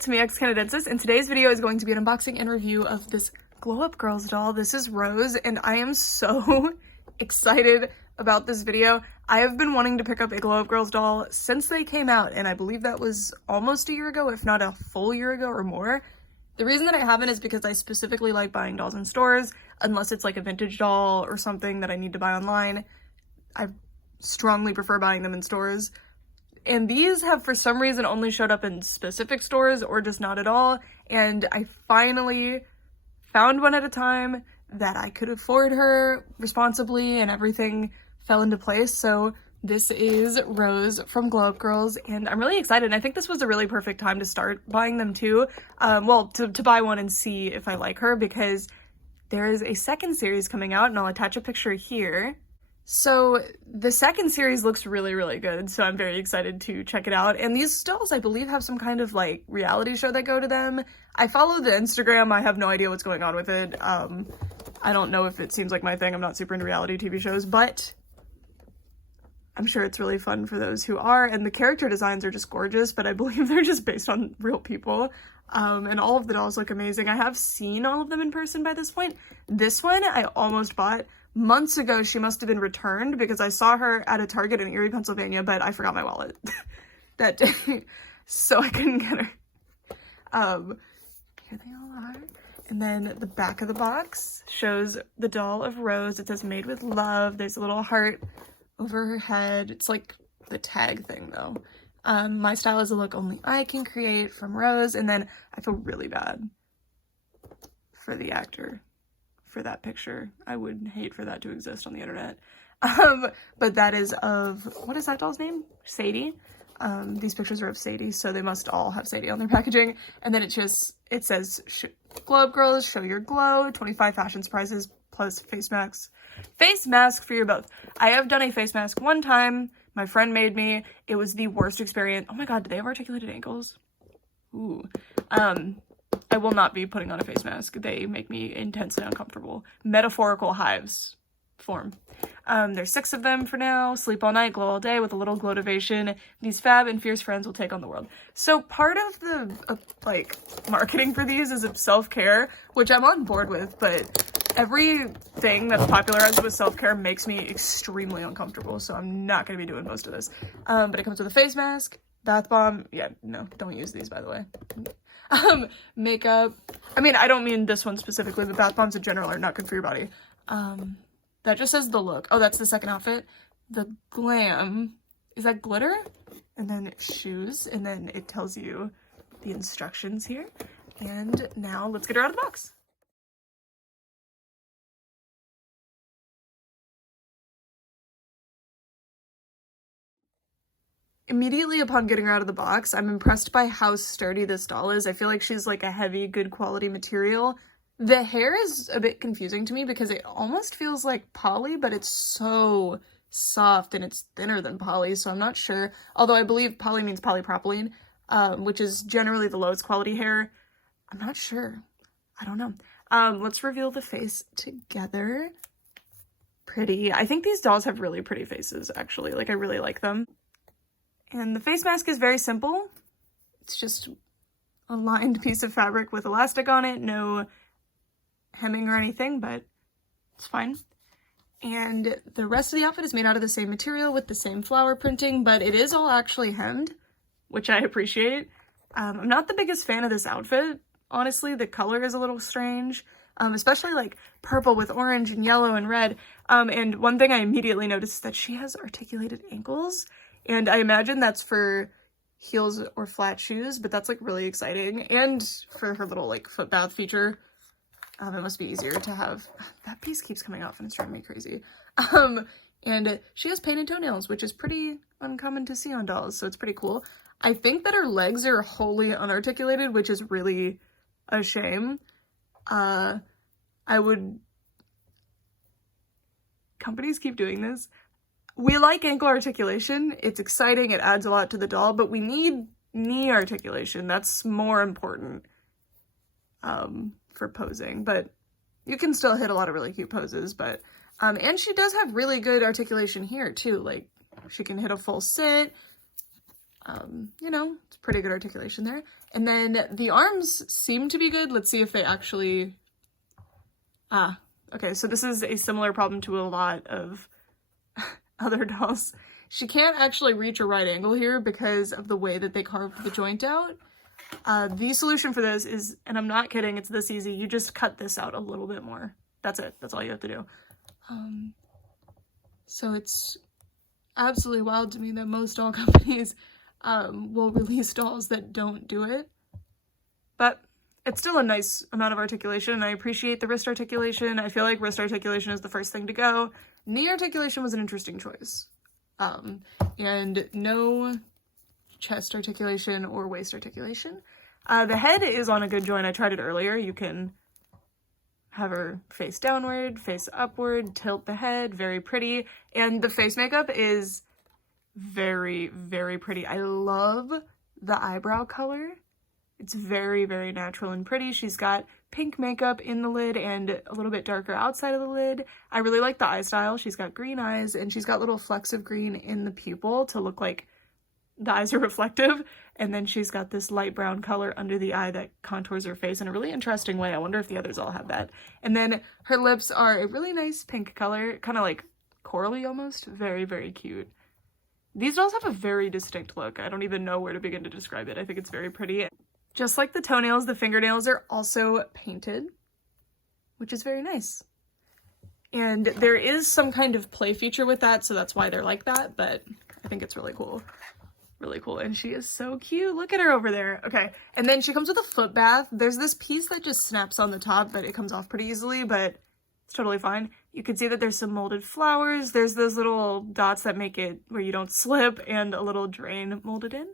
it's me, Canadensis, and today's video is going to be an unboxing and review of this glow-up girls doll. This is Rose, and I am so excited about this video. I have been wanting to pick up a glow-up girls doll since they came out, and I believe that was almost a year ago, if not a full year ago or more. The reason that I haven't is because I specifically like buying dolls in stores, unless it's like a vintage doll or something that I need to buy online. I strongly prefer buying them in stores. And these have for some reason only showed up in specific stores or just not at all. And I finally found one at a time that I could afford her responsibly and everything fell into place. So this is Rose from Glow-Up Girls and I'm really excited. And I think this was a really perfect time to start buying them too. To buy one and see if I like her, because there is a second series coming out and I'll attach a picture here. So the second series looks really, really good, so I'm very excited to check it out. And these dolls, I believe, have some kind of like reality show that go to them. I follow the Instagram. I have no idea what's going on with it. I don't know if it seems like my thing. I'm not super into reality TV shows, but I'm sure it's really fun for those who are. And the character designs are just gorgeous, but I believe they're just based on real people. And all of the dolls look amazing. I have seen all of them in person by this point. This one I almost bought. Months ago, she must have been returned because I saw her at a Target in Erie, Pennsylvania, but I forgot my wallet that day, so I couldn't get her. Here they all are. And then the back of the box shows the doll of Rose. It says made with love. There's a little heart over her head. It's like the tag thing though. My style is a look only I can create from Rose. And then I feel really bad for the actor for that picture. I would hate for that to exist on the internet. But that is of, what is that doll's name? Sadie. These pictures are of Sadie, so they must all have Sadie on their packaging. And then it says, Glow-Up Girls, show your glow, 25 fashion surprises plus face masks. Face mask for your both. I have done a face mask one time. My friend made me. It was the worst experience. Oh my god, do they have articulated ankles? Ooh. I will not be putting on a face mask. They make me intensely uncomfortable. Metaphorical hives form. There's 6 of them for now. Sleep all night, glow all day with a little glowtivation. These fab and fierce friends will take on the world. So part of the like marketing for these is self-care, which I'm on board with, but everything that's popularized with self-care makes me extremely uncomfortable. So I'm not going to be doing most of this. But it comes with a face mask, bath bomb. Yeah, no, don't use these, by the way. Makeup. I mean, I don't mean this one specifically, but bath bombs in general are not good for your body. That just says the look. Oh, that's the second outfit. The glam. Is that glitter? And then shoes. And then it tells you the instructions here. And now let's get her out of the box. Immediately upon getting her out of the box, I'm impressed by how sturdy this doll is. I feel like she's like a heavy, good quality material. The hair is a bit confusing to me because it almost feels like poly, but it's so soft and it's thinner than poly, so I'm not sure. Although I believe poly means polypropylene, which is generally the lowest quality hair. I'm not sure. I don't know. Let's reveal the face together. Pretty. I think these dolls have really pretty faces, actually. Like, I really like them. And the face mask is very simple. It's just a lined piece of fabric with elastic on it. No hemming or anything, but it's fine. And the rest of the outfit is made out of the same material with the same flower printing, but it is all actually hemmed, which I appreciate. I'm not the biggest fan of this outfit, honestly. The color is a little strange, especially like purple with orange and yellow and red. And one thing I immediately noticed is that she has articulated ankles. And I imagine that's for heels or flat shoes, but that's like really exciting. And for her little like foot bath feature, it must be easier to have. That piece keeps coming off and it's driving me crazy. And she has painted toenails, which is pretty uncommon to see on dolls, so it's pretty cool. I think that her legs are wholly unarticulated, which is really a shame. Companies keep doing this. We like ankle articulation. It's exciting. It adds a lot to the doll, but we need knee articulation. That's more important for posing, but you can still hit a lot of really cute poses. But and she does have really good articulation here too. Like, she can hit a full sit. You know, it's pretty good articulation there. And then the arms seem to be good. Let's see if they actually... okay, so this is a similar problem to a lot of other dolls. She can't actually reach a right angle here because of the way that they carved the joint out. The solution for this is, and I'm not kidding, it's this easy, you just cut this out a little bit more. That's it. That's all you have to do. So it's absolutely wild to me that most doll companies will release dolls that don't do it. But it's still a nice amount of articulation, and I appreciate the wrist articulation. I feel like wrist articulation is the first thing to go. Knee articulation was an interesting choice. And no chest articulation or waist articulation. The head is on a good joint. I tried it earlier. You can have her face downward, face upward, tilt the head, very pretty. And the face makeup is very, very pretty. I love the eyebrow color. It's very, very natural and pretty. She's got pink makeup in the lid and a little bit darker outside of the lid. I really like the eye style. She's got green eyes and she's got little flecks of green in the pupil to look like the eyes are reflective. And then she's got this light brown color under the eye that contours her face in a really interesting way. I wonder if the others all have that. And then her lips are a really nice pink color, kind of like corally almost. Very, very cute. These dolls have a very distinct look. I don't even know where to begin to describe it. I think it's very pretty. Just like the toenails, the fingernails are also painted, which is very nice. And there is some kind of play feature with that, so that's why they're like that, but I think it's really cool. Really cool. And she is so cute. Look at her over there. Okay. And then she comes with a foot bath. There's this piece that just snaps on the top, but it comes off pretty easily, but it's totally fine. You can see that there's some molded flowers. There's those little dots that make it where you don't slip and a little drain molded in.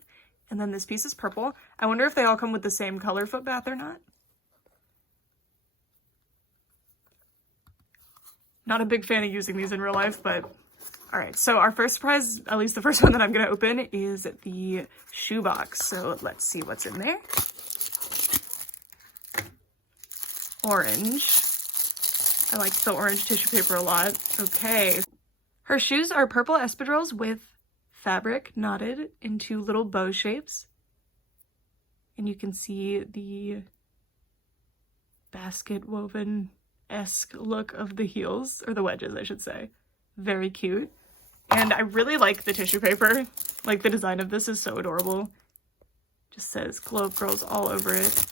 And then this piece is purple. I wonder if they all come with the same color foot bath or not. Not a big fan of using these in real life, but all right. So our first surprise, at least the first one that I'm going to open, is the shoebox. So let's see what's in there. Orange. I like the orange tissue paper a lot. Okay. Her shoes are purple espadrilles with fabric knotted into little bow shapes. And you can see the basket woven-esque look of the heels, or the wedges, I should say. Very cute. And I really like the tissue paper. Like, the design of this is so adorable. Just says GLO-UP Girls all over it.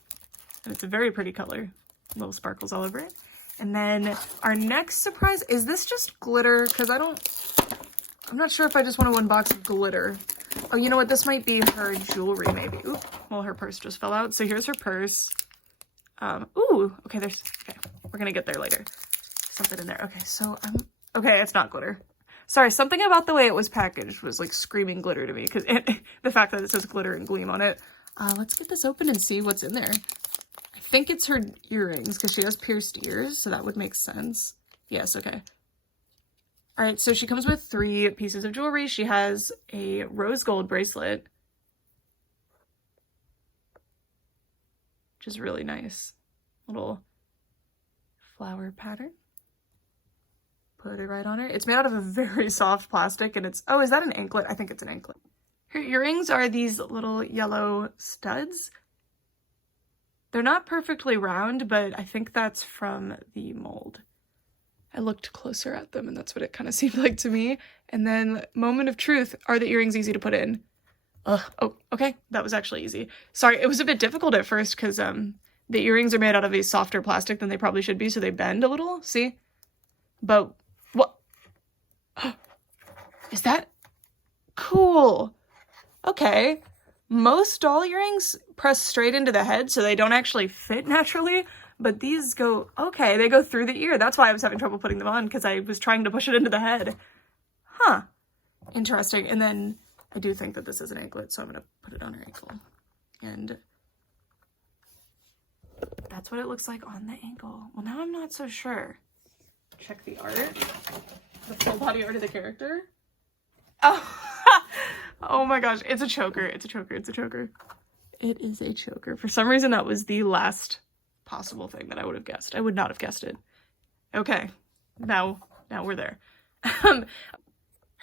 And it's a very pretty color. Little sparkles all over it. And then our next surprise, is this just glitter? Because I'm not sure if I just want to unbox glitter. Oh, you know what? This might be her jewelry, maybe. Ooh, well, her purse just fell out. So here's her purse. Ooh, okay, okay, we're gonna get there later. Something in there. Okay, so okay, it's not glitter. Sorry, something about the way it was packaged was like screaming glitter to me, because the fact that it says glitter and gleam on it. Let's get this open and see what's in there. I think it's her earrings, because she has pierced ears, so that would make sense. Yes, okay. All right, so she comes with 3 pieces of jewelry. She has a rose gold bracelet, which is really nice. Little flower pattern. Put it right on her. It's made out of a very soft plastic, and it's, oh, is that an anklet? I think it's an anklet. Her earrings are these little yellow studs. They're not perfectly round, but I think that's from the mold. I looked closer at them, and that's what it kind of seemed like to me. And then, moment of truth, are the earrings easy to put in? Oh, okay, that was actually easy. Sorry, it was a bit difficult at first, because the earrings are made out of a softer plastic than they probably should be, so they bend a little, see? But, what? Is that cool? Okay. Most doll earrings press straight into the head, so they don't actually fit naturally. But these go, okay, they go through the ear. That's why I was having trouble putting them on, because I was trying to push it into the head. Huh. Interesting. And then I do think that this is an anklet, so I'm going to put it on her ankle. And that's what it looks like on the ankle. Well, now I'm not so sure. Check the art. The full body art of the character. Oh, oh my gosh. It's a choker. It's a choker. It's a choker. It is a choker. For some reason, that was the last possible thing that I would have guessed. I would not have guessed it. Okay. Now we're there.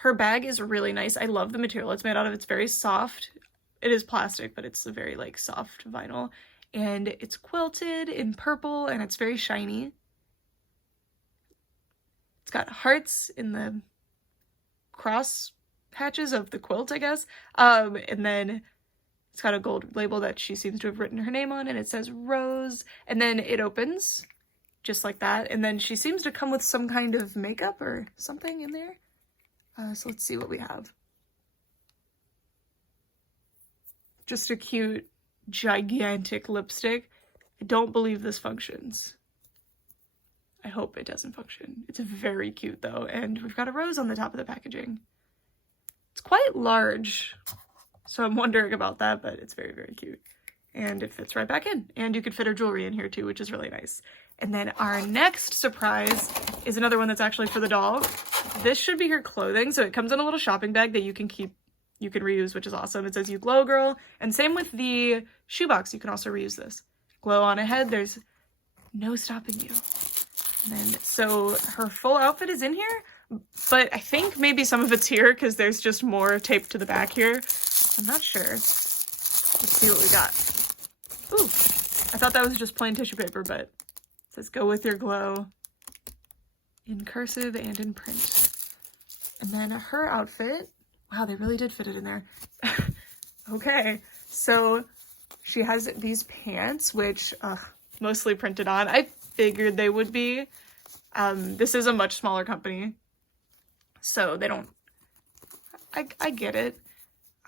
Her bag is really nice. I love the material it's made out of. It's very soft. It is plastic, but it's a very like soft vinyl. And it's quilted in purple and it's very shiny. It's got hearts in the cross patches of the quilt, I guess. And then it's got a gold label that she seems to have written her name on, and it says Rose. And then it opens just like that. And then she seems to come with some kind of makeup or something in there. So let's see what we have. Just a cute, gigantic lipstick. I don't believe this functions. I hope it doesn't function. It's very cute though, and we've got a rose on the top of the packaging. It's quite large, so I'm wondering about that, but it's very, very cute. And it fits right back in. And you could fit her jewelry in here too, which is really nice. And then our next surprise is another one that's actually for the doll. This should be her clothing. So it comes in a little shopping bag that you can keep, you can reuse, which is awesome. It says "You Glow Girl." And same with the shoebox. You can also reuse this. Glow on ahead. There's no stopping you. And then, so her full outfit is in here, but I think maybe some of it's here because there's just more taped to the back here. I'm not sure. Let's see what we got. Ooh, I thought that was just plain tissue paper, but it says "Go with your glow" in cursive and in print. And then her outfit, wow, they really did fit it in there. Okay, so she has these pants, which mostly printed on. I figured they would be. This is a much smaller company, so they don't, I get it.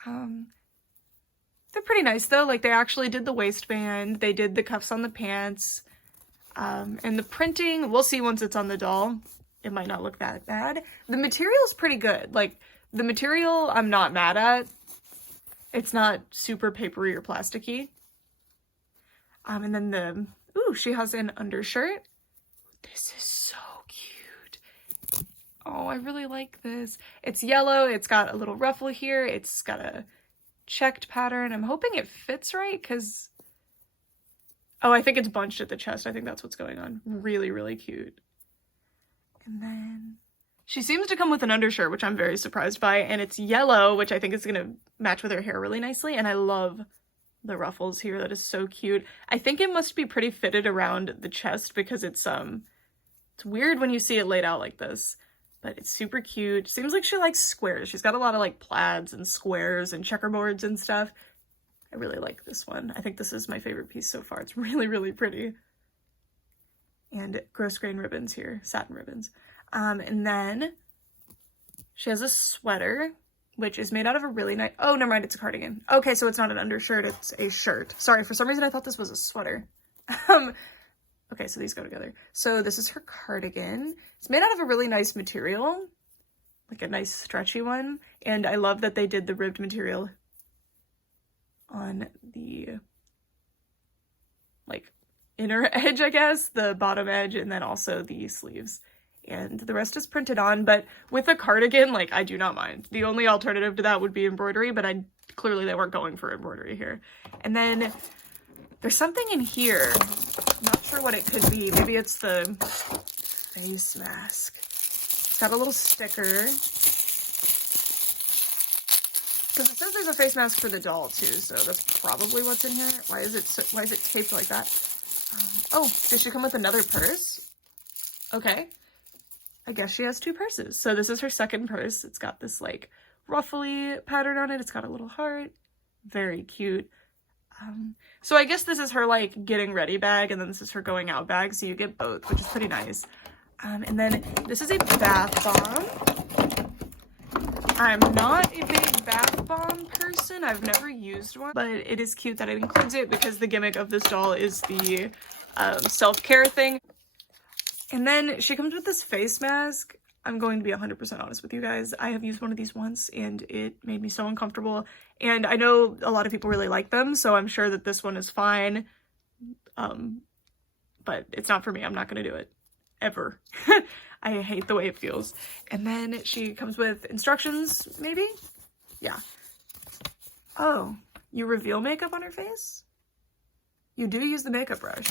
They're pretty nice though. Like, they actually did the waistband, they did the cuffs on the pants, and the printing, we'll see once it's on the doll. It might not look that bad. The material's pretty good. Like, the material I'm not mad at. It's not super papery or plasticky. And then ooh, she has an undershirt. This is so cute. Oh, I really like this. It's yellow. It's got a little ruffle here. It's got a checked pattern. I'm hoping it fits right because, oh, I think it's bunched at the chest. I think that's what's going on. Really, really cute. And then she seems to come with an undershirt, which I'm very surprised by. And it's yellow, which I think is going to match with her hair really nicely. And I love the ruffles here. That is so cute. I think it must be pretty fitted around the chest because it's weird when you see it laid out like this, but it's super cute. Seems like she likes squares. She's got a lot of like plaids and squares and checkerboards and stuff. I really like this one. I think this is my favorite piece so far. It's really, really pretty. And gross grain ribbons here, satin ribbons. And then she has a sweater, which is made out of a really nice, oh, never mind, it's a cardigan. Okay, so it's not an undershirt, it's a shirt. Sorry, for some reason I thought this was a sweater. Okay, so these go together. So this is her cardigan. It's made out of a really nice material, like a nice stretchy one. And I love that they did the ribbed material on the, like, inner edge, I guess, the bottom edge, and then also the sleeves. And the rest is printed on, but with a cardigan, like, I do not mind. The only alternative to that would be embroidery, but clearly they weren't going for embroidery here. And then there's something in here. I'm not sure what it could be. Maybe it's the face mask. It's got a little sticker. Because it says there's a face mask for the doll too, so that's probably what's in here. Why is it taped like that? Oh, does she come with another purse? Okay. I guess she has two purses. So this is her second purse. It's got this like ruffly pattern on it. It's got a little heart. Very cute. So I guess this is her like getting ready bag, and then this is her going out bag. So you get both, which is pretty nice. And then this is a bath bomb. I'm not a big bath bomb person. I've never used one, but it is cute that it includes it because the gimmick of this doll is the self-care thing. And then she comes with this face mask. I'm going to be 100% honest with you guys. I have used one of these once and it made me so uncomfortable. And I know a lot of people really like them, so I'm sure that this one is fine. But it's not for me. I'm not going to do it. Ever. I hate the way it feels. And then she comes with instructions, maybe? Yeah. Oh, you reveal makeup on her face? You do use the makeup brush.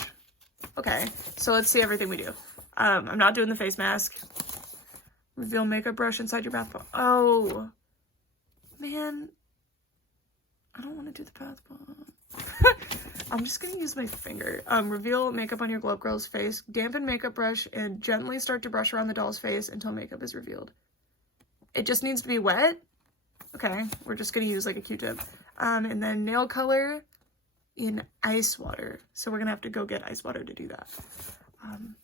Okay, so let's see everything we do. I'm not doing the face mask. Reveal makeup brush inside your bath bomb. Oh, man. I don't want to do the bath bomb. I'm just gonna use my finger. Reveal makeup on your GLO-UP girl's face. Dampen makeup brush and gently start to brush around the doll's face until makeup is revealed. It just needs to be wet. Okay, we're just gonna use like a Q-tip. And then nail color in ice water. So we're gonna have to go get ice water to do that.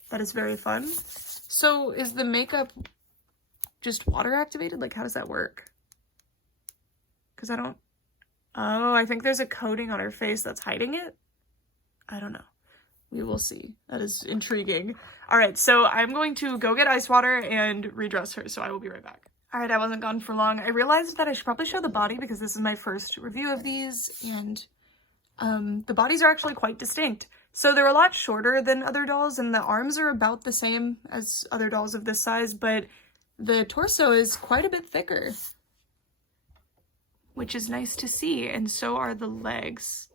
That is very fun. So is the makeup just water activated? Like, how does that work? Because I don't... Oh, I think there's a coating on her face that's hiding it. I don't know. We will see. That is intriguing. All right, so I'm going to go get ice water and redress her, so I will be right back. All right, I wasn't gone for long. I realized that I should probably show the body because this is my first review of these, and the bodies are actually quite distinct. So they're a lot shorter than other dolls, and the arms are about the same as other dolls of this size, but the torso is quite a bit thicker, which is nice to see, and so are the legs.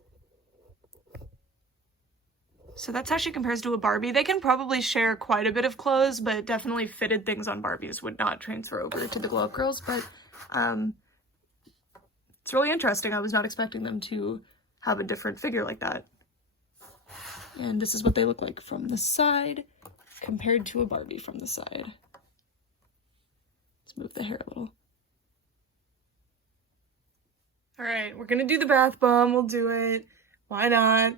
So that's how she compares to a Barbie. They can probably share quite a bit of clothes, but definitely fitted things on Barbies would not transfer over to the GLO-UP girls, but it's really interesting. I was not expecting them to have a different figure like that. And this is what they look like from the side compared to a Barbie from the side. Let's move the hair a little. All right, we're gonna do the bath bomb. We'll do it. Why not?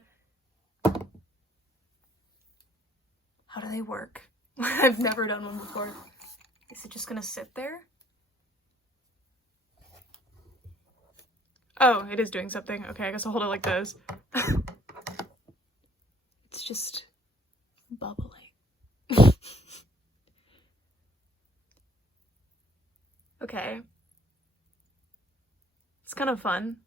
How do they work? I've never done one before. Is it just gonna sit there? Oh, it is doing something. Okay, I guess I'll hold it like this. It's just bubbling. Okay. It's kind of fun.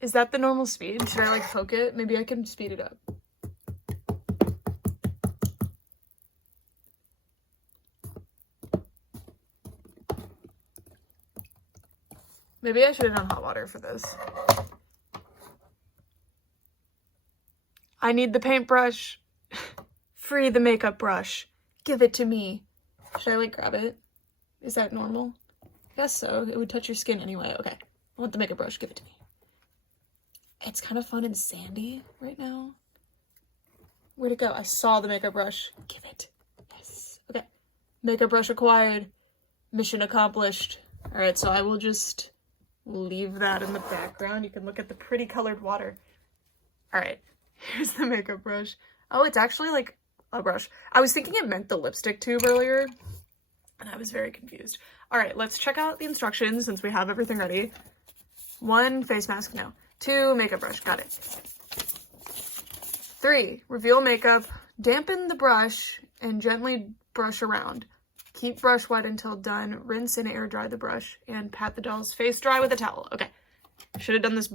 Is that the normal speed? Should I like poke it? Maybe I can speed it up. Maybe I should have done hot water for this. I need the paintbrush. Free the makeup brush. Give it to me. Should I like grab it? Is that normal? I guess so. It would touch your skin anyway. Okay. I want the makeup brush. Give it to me. It's kind of fun and sandy right now. Where'd it go? I saw the makeup brush. Give it. Yes. Okay. Makeup brush acquired. Mission accomplished. All right, so I will just leave that in the background. You can look at the pretty colored water. All right, here's the makeup brush. Oh, it's actually like a brush. I was thinking it meant the lipstick tube earlier, and I was very confused. All right, let's check out the instructions since we have everything ready. 1, face mask, no. 2, makeup brush, got it. 3, reveal makeup, dampen the brush, and gently brush around. Keep brush wet until done. Rinse and air dry the brush and pat the doll's face dry with a towel. Okay. Should have done this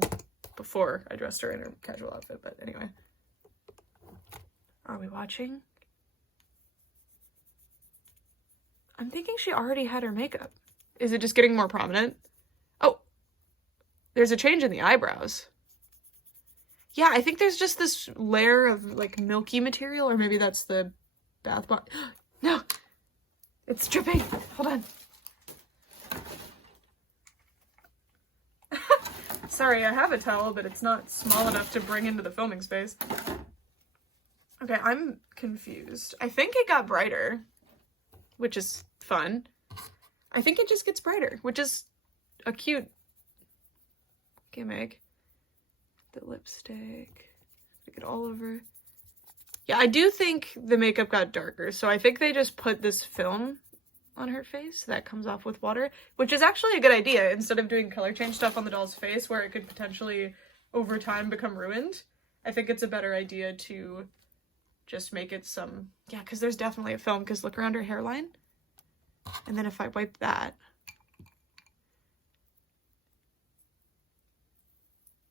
before I dressed her in her casual outfit, but anyway. Are we watching? I'm thinking she already had her makeup. Is it just getting more prominent? Oh, there's a change in the eyebrows. Yeah, I think there's just this layer of like milky material, or maybe that's the bath bomb. No! It's dripping. Hold on. Sorry, I have a towel, but it's not small enough to bring into the filming space. Okay, I'm confused. I think it got brighter, which is fun. I think it just gets brighter, which is a cute gimmick. The lipstick. Stick it all over. Yeah, I do think the makeup got darker, so I think they just put this film on her face that comes off with water, which is actually a good idea instead of doing color change stuff on the doll's face where it could potentially, over time, become ruined. I think it's a better idea to just make it some... Yeah, because there's definitely a film, because look around her hairline. And then if I wipe that,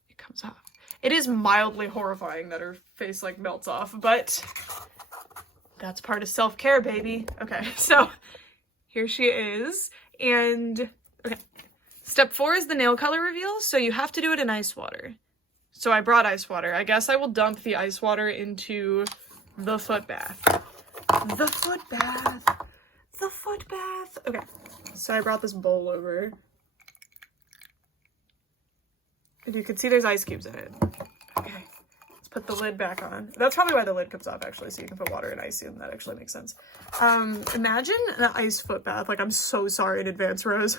it comes off. It is mildly horrifying that her face, like, melts off, but that's part of self-care, baby. Okay, so here she is, and, okay. Step 4 is the nail color reveal, so you have to do it in ice water. So I brought ice water. I guess I will dump the ice water into the foot bath. The foot bath. The foot bath. Okay, so I brought this bowl over. And you can see there's ice cubes in it. Okay, let's put the lid back on. That's probably why the lid comes off, actually, so you can put water and ice in. That actually makes sense. Imagine an ice foot bath. Like, I'm so sorry in advance, Rose.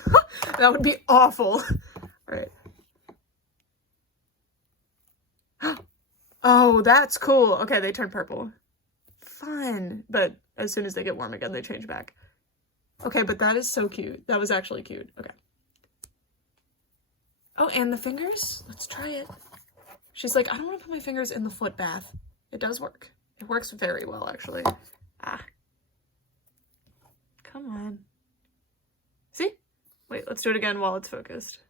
That would be awful. All right. Oh, that's cool. Okay, they turn purple. Fun. But as soon as they get warm again, they change back. Okay, but that is so cute. That was actually cute. Okay. Oh, and the fingers? Let's try it. She's like, I don't want to put my fingers in the foot bath. It does work. It works very well, actually. Ah. Come on. See? Wait, let's do it again while it's focused.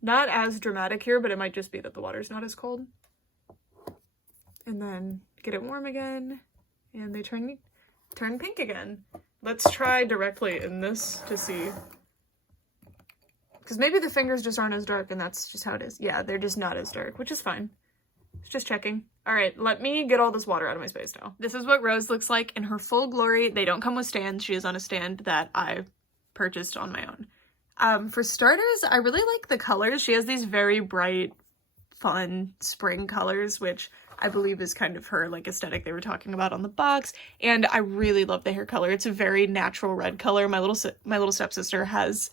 Not as dramatic here, but it might just be that the water's not as cold. And then get it warm again, and they turn pink again. Let's try directly in this to see. Because maybe the fingers just aren't as dark, and that's just how it is. Yeah, they're just not as dark, which is fine. Just checking. All right, let me get all this water out of my space now. This is what Rose looks like in her full glory. They don't come with stands. She is on a stand that I purchased on my own. For starters, I really like the colors. She has these very bright, fun spring colors, which I believe is kind of her like aesthetic they were talking about on the box. And I really love the hair color. It's a very natural red color. My little stepsister has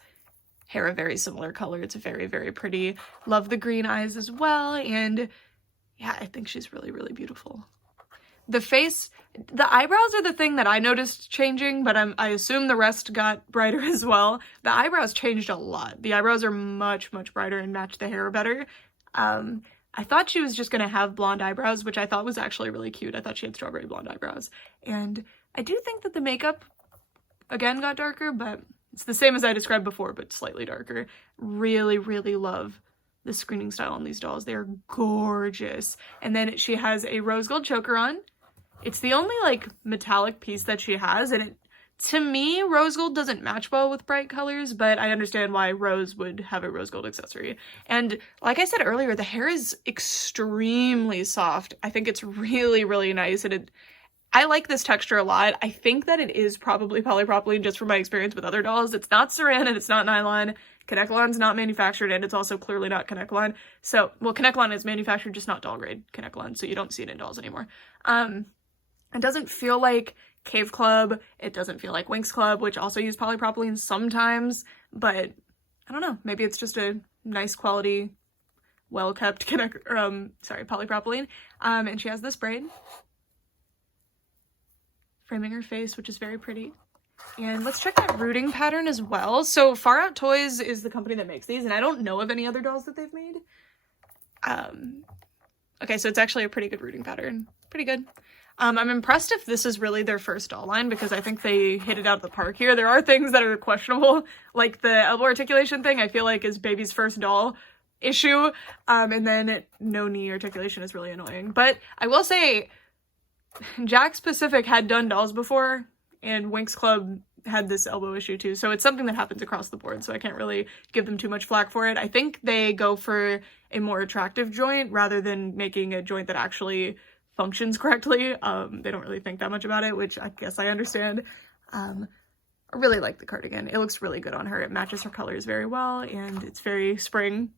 hair a very similar color. It's very, very pretty. Love the green eyes as well. And yeah, I think she's really, really beautiful. The face, the eyebrows are the thing that I noticed changing, but I assume the rest got brighter as well. The eyebrows changed a lot. The eyebrows are much, much brighter and match the hair better. I thought she was just going to have blonde eyebrows, which I thought was actually really cute. I thought she had strawberry blonde eyebrows. And I do think that the makeup, again, got darker, but it's the same as I described before, but slightly darker. Really, really love the screening style on these dolls. They're gorgeous. And then she has a rose gold choker on. It's the only like metallic piece that she has, and it, to me, rose gold doesn't match well with bright colors, but I understand why Rose would have a rose gold accessory. And like I said earlier, the hair is extremely soft. I think it's really, really nice, and I like this texture a lot. I think that it is probably polypropylene just from my experience with other dolls. It's not saran and it's not nylon. Kanekalon's not manufactured, and it's also clearly not Kanekalon. So, well, Kanekalon is manufactured, just not doll grade Kanekalon, so you don't see it in dolls anymore. It doesn't feel like Cave Club. It doesn't feel like Winx Club, which also use polypropylene sometimes, but I don't know. Maybe it's just a nice quality, well-kept polypropylene. And she has this braid framing her face, which is very pretty. And let's check that rooting pattern as well. So Far Out Toys is the company that makes these, and I don't know of any other dolls that they've made. Okay, so it's actually a pretty good rooting pattern. Pretty good. I'm impressed if this is really their first doll line, because I think they hit it out of the park here. There are things that are questionable, like the elbow articulation thing, I feel like is baby's first doll issue. And then no knee articulation is really annoying. But I will say, Jakks Pacific had done dolls before, and Winx Club had this elbow issue too. So it's something that happens across the board, so I can't really give them too much flack for it. I think they go for a more attractive joint rather than making a joint that actually functions correctly. They don't really think that much about it, which I guess I understand. I really like the cardigan. It looks really good on her. It matches her colors very well, and it's very spring,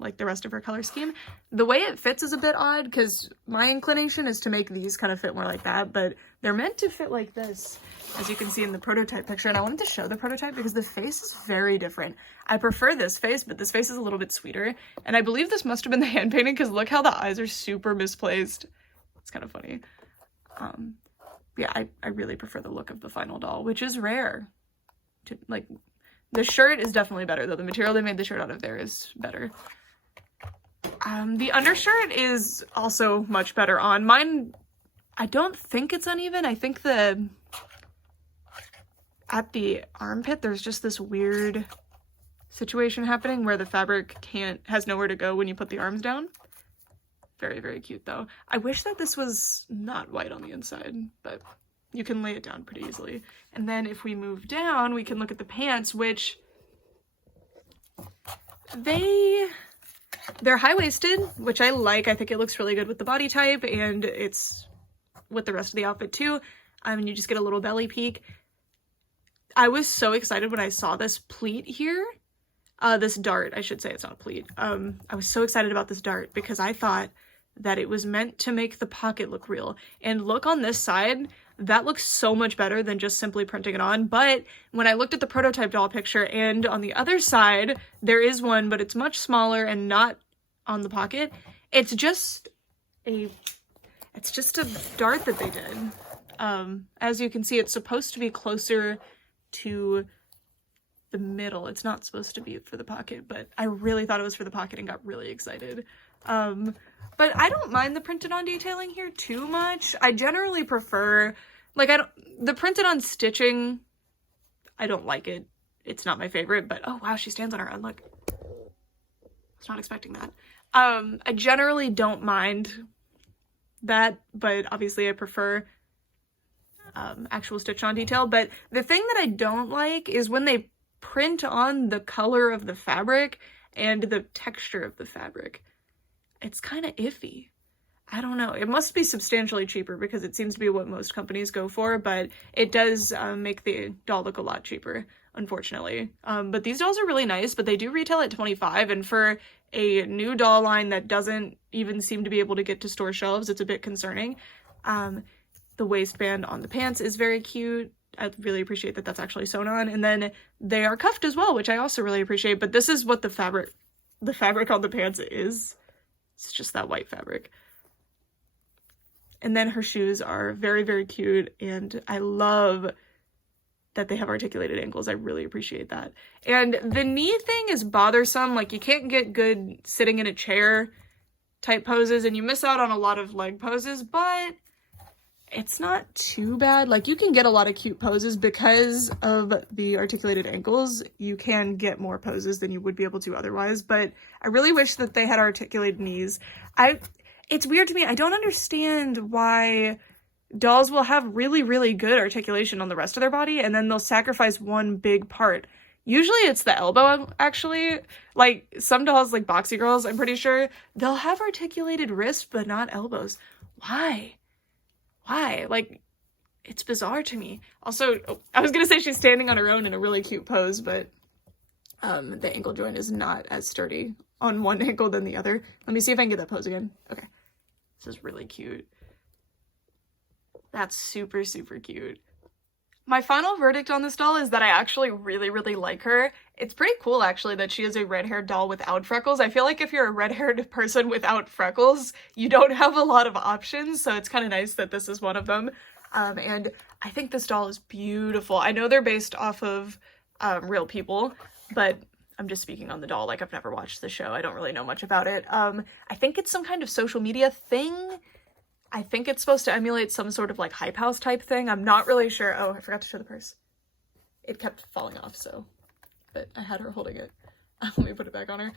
like the rest of her color scheme. The way it fits is a bit odd, because my inclination is to make these kind of fit more like that, but they're meant to fit like this, as you can see in the prototype picture. And I wanted to show the prototype because the face is very different. I prefer this face, but this face is a little bit sweeter. And I believe this must have been the hand painting, because look how the eyes are super misplaced. It's kind of funny. Yeah, I really prefer the look of the final doll, which is rare. Like, the shirt is definitely better, though. The material they made the shirt out of there is better. The undershirt is also much better on. Mine, I don't think it's uneven. I think at the armpit, there's just this weird situation happening where the fabric has nowhere to go when you put the arms down. Very, very cute, though. I wish that this was not white on the inside, but you can lay it down pretty easily. And then if we move down, we can look at the pants, which they're high-waisted, which I like. I think it looks really good with the body type, and it's with the rest of the outfit too. And you just get a little belly peek. I was so excited when I saw this pleat here. This dart, I should say, it's not a pleat. I was so excited about this dart because I thought that it was meant to make the pocket look real. And look on this side, that looks so much better than just simply printing it on. But when I looked at the prototype doll picture, and on the other side, there is one, but it's much smaller and not on the pocket. It's just a dart that they did. As you can see, it's supposed to be closer to the middle. It's not supposed to be for the pocket, but I really thought it was for the pocket and got really excited. But I don't mind the printed on detailing here too much. I generally prefer, like, the printed on stitching, I don't like it. It's not my favorite, but oh wow, she stands on her own, look. I was not expecting that. I generally don't mind that, but obviously I prefer actual stitch on detail. But the thing that I don't like is when they print on the color of the fabric and the texture of the fabric. It's kind of iffy. I don't know. It must be substantially cheaper because it seems to be what most companies go for, but it does make the doll look a lot cheaper, unfortunately. But these dolls are really nice, but they do retail at $25, and for a new doll line that doesn't even seem to be able to get to store shelves, it's a bit concerning. The waistband on the pants is very cute. I really appreciate that that's actually sewn on, and then they are cuffed as well, which I also really appreciate, but this is what the fabric on the pants is. It's just that white fabric. And then her shoes are very, very cute, and I love that they have articulated ankles. I really appreciate that. And the knee thing is bothersome. Like, you can't get good sitting in a chair type poses, and you miss out on a lot of leg poses, but it's not too bad. Like, you can get a lot of cute poses because of the articulated ankles. You can get more poses than you would be able to otherwise, but I really wish that they had articulated knees. It's weird to me. I don't understand why dolls will have really, really good articulation on the rest of their body, and then they'll sacrifice one big part. Usually it's the elbow, actually. Like, some dolls, like Boxy Girls, I'm pretty sure, they'll have articulated wrists, but not elbows. Why? Like, it's bizarre to me. Also, I was gonna say she's standing on her own in a really cute pose, but the ankle joint is not as sturdy on one ankle than the other. Let me see if I can get that pose again. Okay. This is really cute. That's super, super cute. My final verdict on this doll is that I actually really, really like her. It's pretty cool, actually, that she is a red-haired doll without freckles. I feel like if you're a red-haired person without freckles, you don't have a lot of options, so it's kind of nice that this is one of them. And I think this doll is beautiful. I know they're based off of real people, but I'm just speaking on the doll. Like, I've never watched the show. I don't really know much about it. I think it's some kind of social media thing. I think it's supposed to emulate some sort of like hype house type thing. I'm not really sure. Oh, I forgot to show the purse. It kept falling off, but I had her holding it. Let me put it back on her.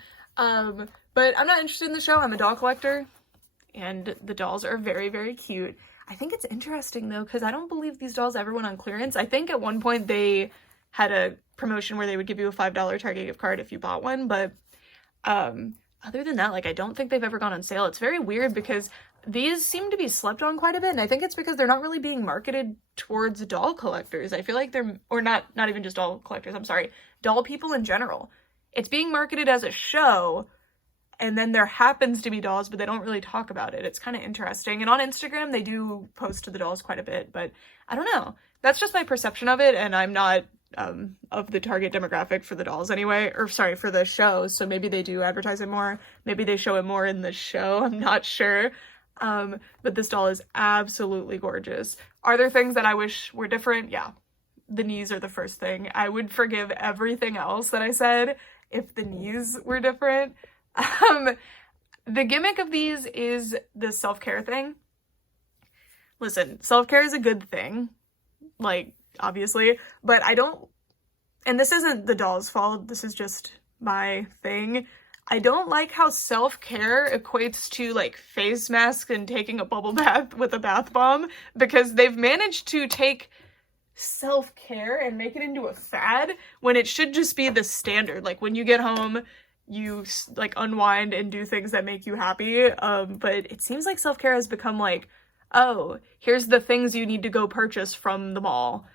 But I'm not interested in the show. I'm a doll collector, and the dolls are very, very cute. I think it's interesting though, because I don't believe these dolls ever went on clearance. I think at one point they had a promotion where they would give you a $5 Target gift card if you bought one, but other than that, like, I don't think they've ever gone on sale. It's very weird because these seem to be slept on quite a bit, and I think it's because they're not really being marketed towards doll collectors. I feel like or not even just doll collectors, I'm sorry, doll people in general. It's being marketed as a show, and then there happens to be dolls, but they don't really talk about it. It's kind of interesting. And on Instagram, they do post to the dolls quite a bit, but I don't know. That's just my perception of it, and I'm not of the target demographic for the dolls anyway, or sorry, for the show, so maybe they do advertise it more. Maybe they show it more in the show, I'm not sure. But this doll is absolutely gorgeous. Are there things that I wish were different? Yeah. The knees are the first thing. I would forgive everything else that I said if the knees were different. The gimmick of these is the self-care thing. Listen, self-care is a good thing, like, obviously, but I don't, and this isn't the doll's fault, this is just my thing. I don't like how self-care equates to, like, face masks and taking a bubble bath with a bath bomb, because they've managed to take self-care and make it into a fad when it should just be the standard. Like, when you get home, you, like, unwind and do things that make you happy, but it seems like self-care has become, like, oh, here's the things you need to go purchase from the mall.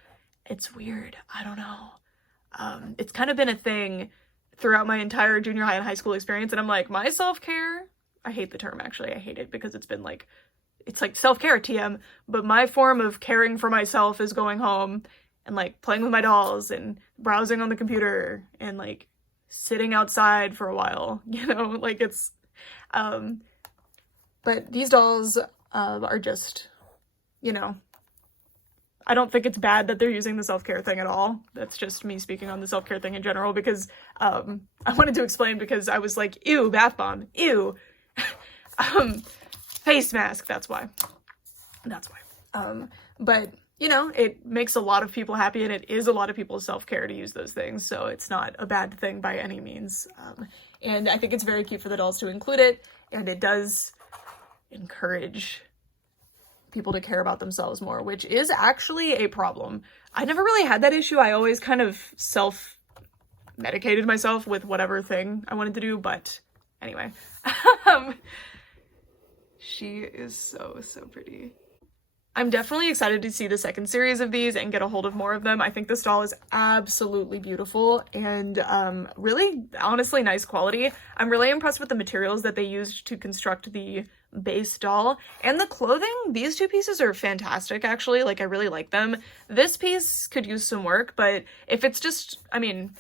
It's weird. I don't know. It's kind of been a thing throughout my entire junior high and high school experience, and I'm like, my self-care, I hate the term actually, I hate it because it's been like, it's like self-care TM, but my form of caring for myself is going home and like playing with my dolls and browsing on the computer and like sitting outside for a while, you know, like it's, but these dolls are just, you know, I don't think it's bad that they're using the self-care thing at all. That's just me speaking on the self-care thing in general because I wanted to explain because I was like, ew, bath bomb, ew. Face mask, that's why. That's why. But, you know, it makes a lot of people happy and it is a lot of people's self-care to use those things, so it's not a bad thing by any means. And I think it's very cute for the dolls to include it, and it does encourage people to care about themselves more, which is actually a problem. I never really had that issue. I always kind of self-medicated myself with whatever thing I wanted to do, but anyway. She is so, so pretty. I'm definitely excited to see the second series of these and get a hold of more of them. I think this doll is absolutely beautiful and really, honestly, nice quality. I'm really impressed with the materials that they used to construct the base doll. And the clothing, these two pieces are fantastic, actually. Like, I really like them. This piece could use some work, but if it's just, I mean,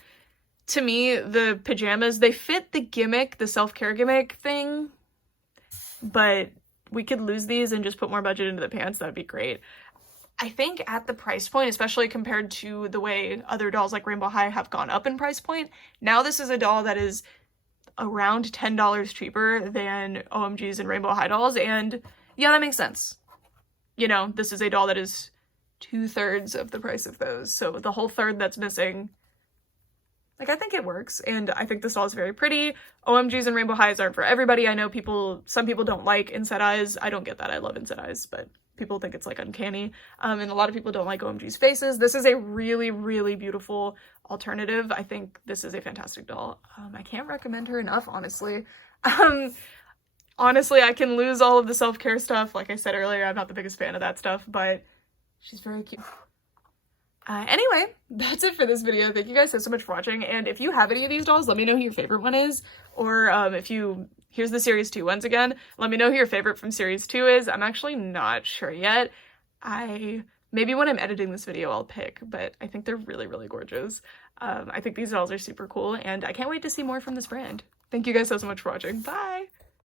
to me, the pajamas, they fit the gimmick, the self-care gimmick thing, but we could lose these and just put more budget into the pants. That'd be great. I think at the price point, especially compared to the way other dolls like Rainbow High have gone up in price point, now this is a doll that is around $10 cheaper than OMG's and Rainbow High dolls, and yeah, that makes sense. You know, this is a doll that is 2/3 of the price of those, so the whole third that's missing, like, I think it works, and I think this doll is very pretty. OMGs and Rainbow Highs aren't for everybody. I know some people don't like inset eyes. I don't get that. I love inset eyes, but people think it's, like, uncanny. And a lot of people don't like OMG's faces. This is a really, really beautiful alternative. I think this is a fantastic doll. I can't recommend her enough, honestly. Honestly, I can lose all of the self-care stuff. Like I said earlier, I'm not the biggest fan of that stuff, but she's very cute. Anyway, that's it for this video. Thank you guys so much for watching, and if you have any of these dolls, let me know who your favorite one is, or here's the series 2 ones again, let me know who your favorite from series 2 is. I'm actually not sure yet. Maybe when I'm editing this video I'll pick, but I think they're really, really gorgeous. I think these dolls are super cool, and I can't wait to see more from this brand. Thank you guys so much for watching. Bye!